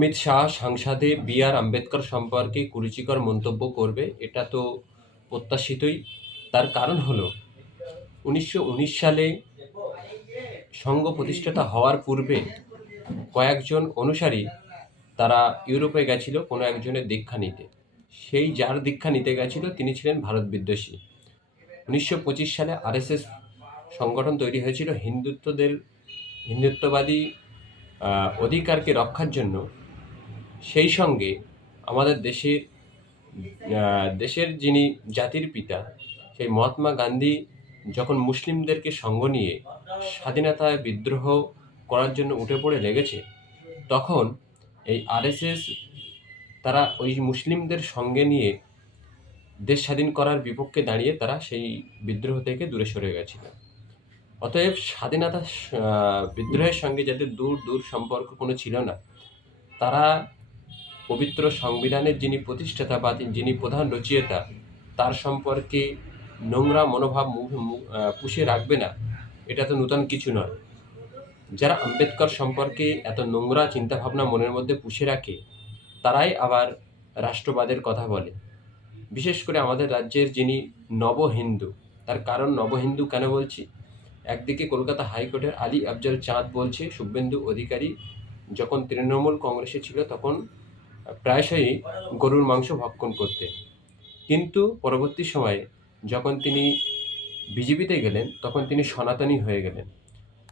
অমিত শাহ সাংসদে বি আর আম্বেদকর সম্পর্কে কুরুচিকর মন্তব্য করবে, এটা তো প্রত্যাশিতই। তার কারণ হলো, উনিশশো উনিশ সালে সংঘ প্রতিষ্ঠাতা হওয়ার পূর্বে কয়েকজন অনুসারী তারা ইউরোপে গেছিল কোনো একজনের দীক্ষা নিতে। সেই যার দীক্ষা নিতে গেছিল তিনি ছিলেন ভারত বিদ্বেষী। উনিশশো পঁচিশ সালে আরএসএস সংগঠন তৈরি হয়েছিল হিন্দুত্বদের, হিন্দুত্ববাদী অধিকারকে রক্ষার জন্য। সেই সঙ্গে আমাদের দেশের দেশের যিনি জাতির পিতা, সেই মহাত্মা গান্ধী যখন মুসলিমদেরকে সঙ্গ নিয়ে স্বাধীনতায় বিদ্রোহ করার জন্য উঠে পড়ে লেগেছে, তখন এই আরএসএস তারা ওই মুসলিমদের সঙ্গে নিয়ে দেশ স্বাধীন করার বিপক্ষে দাঁড়িয়ে তারা সেই বিদ্রোহ থেকে দূরে সরে গেছিল। অতএব স্বাধীনতা বিদ্রোহের সঙ্গে যাদের দূর দূর সম্পর্ক কোনো ছিল না, তারা পবিত্র সংবিধানের যিনি প্রতিষ্ঠাতা বা যিনি প্রধান রচয়িতা, তার সম্পর্কে নোংরা মনোভাব পুষে রাখবে না। এটা তো নূতন কিছু নয়। যারা আম্বেদকর সম্পর্কে এত নোংরা চিন্তাভাবনা মনের মধ্যে পুষে রাখে, তারাই আবার রাষ্ট্রবাদের কথা বলে। বিশেষ করে আমাদের রাজ্যের যিনি নব হিন্দু, তার কারণ নব হিন্দু কেন বলছি? একদিকে কলকাতা হাইকোর্টের আলী আফজল চাঁদ বলছে, শুভেন্দু অধিকারী যখন তৃণমূল কংগ্রেসে ছিল, তখন প্রায়শই গরুর মাংস ভক্ষণ করতেন। কিন্তু পরবর্তী সময়ে যখন তিনি বিজেপিতে গেলেন, তখন তিনি সনাতনী হয়ে গেলেন।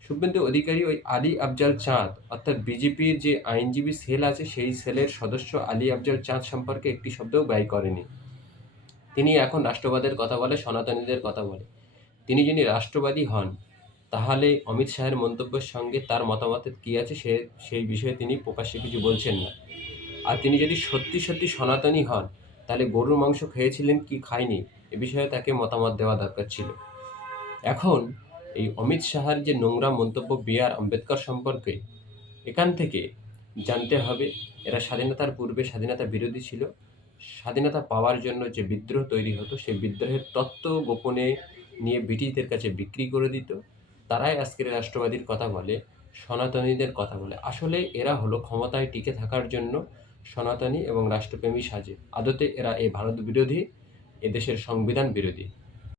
শুভেন্দু অধিকারী ওই আলী আফজাল চাঁদ, অর্থাৎ বিজেপির যে আইনজীবী সেল আছে, সেই সেলের সদস্য আলী আফজাল চাঁদ সম্পর্কে একটি শব্দও ব্যয় করেনি। তিনি এখন রাষ্ট্রবাদের কথা বলে, সনাতনীদের কথা বলে। তিনি যিনি রাষ্ট্রবাদী হন, তাহলে অমিত শাহের মন্তব্যের সঙ্গে তার মতামতের কী আছে, সে, সেই বিষয়ে তিনি প্রকাশ্যে কিছু বলছেন না। আর তিনি যদি সত্যি সত্যি সনাতনী হন, তাহলে গরুর মাংস খেয়েছিলেন কি খায়নি? এ বিষয়ে তাকে মতামত দেওয়া দরকার ছিল। এখন এই অমিত শাহার যে নোংরা মন্তব্য বি আর আম্বেদকর সম্পর্কে, এখান থেকে জানতে হবে, এরা স্বাধীনতার পূর্বে স্বাধীনতা বিরোধী ছিল। স্বাধীনতা পাওয়ার জন্য যে বিদ্রোহ তৈরি হতো, সেই বিদ্রোহের তত্ত্ব গোপনে নিয়ে ব্রিটিশদের কাছে বিক্রি করে দিত। তারাই আজকের রাষ্ট্রবাদীর কথা বলে, সনাতনীদের কথা বলে। আসলে এরা হলো ক্ষমতায় টিকে থাকার জন্য সনাতনী এবং রাষ্ট্রপ্রেমী সাজে। আদতে এরা এই ভারত বিরোধী এদেশের সংবিধান বিরোধী।